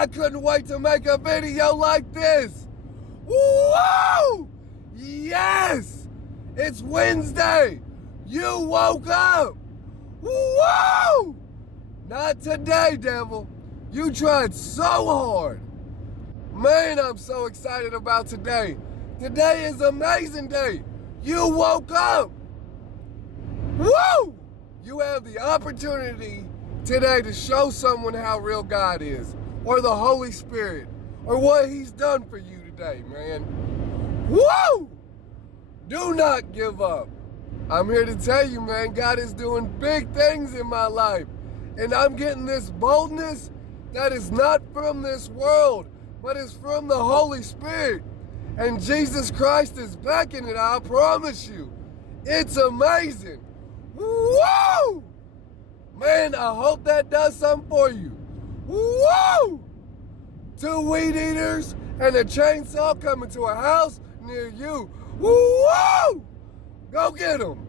I couldn't wait to make a video like this. Woo! Yes! It's Wednesday. You woke up. Woo! Not today, devil. You tried so hard. Man, I'm so excited about today. Today is an amazing day. You woke up. Woo! You have the opportunity today to show someone how real God is, or the Holy Spirit, or what He's done for you today, man. Woo! Do not give up. I'm here to tell you, man, God is doing big things in my life. And I'm getting this boldness that is not from this world, but is from the Holy Spirit. And Jesus Christ is backing it, I promise you. It's amazing. Woo! Man, I hope that does something for you. Woo! 2 weed eaters and a chainsaw coming to a house near you. Woo! Go get them.